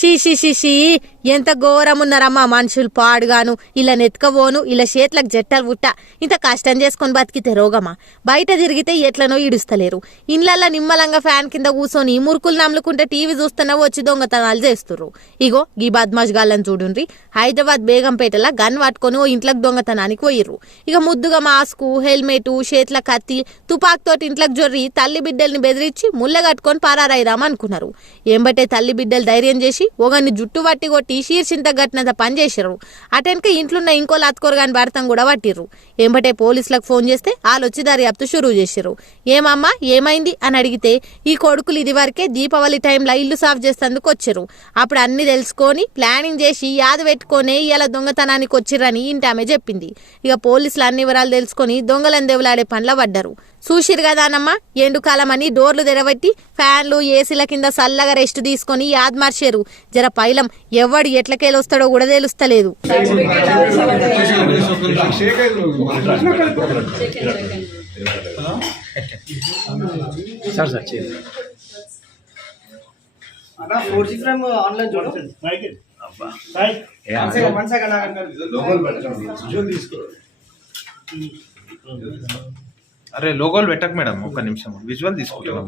She ఎంత ఘోరమున్నారమ్మా మనుషులు పాడుగాను. ఇలా నెత్తుకపోను, ఇలా చేతులకు జట్టలు పుట్ట. ఇంత కష్టం చేసుకొని బతికితే రోగమా? బయట తిరిగితే ఎట్లనో ఇడుస్తలేరు. ఇండ్లల్లో నిమ్మలంగా ఫ్యాన్ కింద కూర్చొని మురుకులు నమ్ముకుంటే టీవీ చూస్తున్నా వచ్చి దొంగతనాలు చేస్తుర్రు. ఇగో గీ బద్మాష్ గాళ్ళని చూడుండ్రి. హైదరాబాద్ బేగంపేటలా గన్ పట్టుకొని ఓ ఇంట్లోకి దొంగతనానికి పోయిర్రు. ఇక ముద్దుగా మాస్కు, హెల్మెట్, చేతుల కత్తి, తుపాకుతోటి ఇంట్లోకి జొర్రి తల్లి బిడ్డల్ని బెదిరించి ముళ్ళ కట్టుకొని పారారైరామనుకున్నారు. ఏంబట్టే తల్లి బిడ్డలు ధైర్యం చేసి ఒకరిని జుట్టు పట్టి కొట్టి శీర్షింత గట్టినంత పని చేసారు. అటెనక ఇంట్లోన్న ఇంకో లాత్కోరగాని భర్తం కూడా పట్టిర్రు. ఏంబటే పోలీసులకు ఫోన్ చేస్తే వాళ్ళు వచ్చి దర్యాప్తు షురూ చేసారు. ఏమమ్మా ఏమైంది అని అడిగితే ఈ కొడుకులు ఇది వరకే దీపావళి టైంలో ఇల్లు సాఫ్ చేసేందుకు వచ్చారు. అప్పుడు అన్ని తెలుసుకొని ప్లానింగ్ చేసి యాద పెట్టుకొని ఇలా దొంగతనానికి వచ్చిర్రని ఇంటి ఆమె చెప్పింది. ఇక పోలీసులు అన్ని వివరాలు తెలుసుకొని దొంగలను దేవులాడే పనిలో పడ్డారు. చూసిరు కదానమ్మా, ఎండుకాలం అని డోర్లు తెరబెట్టి ఫ్యాన్లు ఏసీల కింద చల్లగా రెస్ట్ తీసుకొని యాద్ మార్చారు. జర పైలం ఎవడు ఎట్లకేలొస్తాడో కూడా తెలుస్తలేదు. అరే లోగోలు పెట్టకు మేడం, ఒక్క నిమిషం విజువల్ తీసుకుంటాం.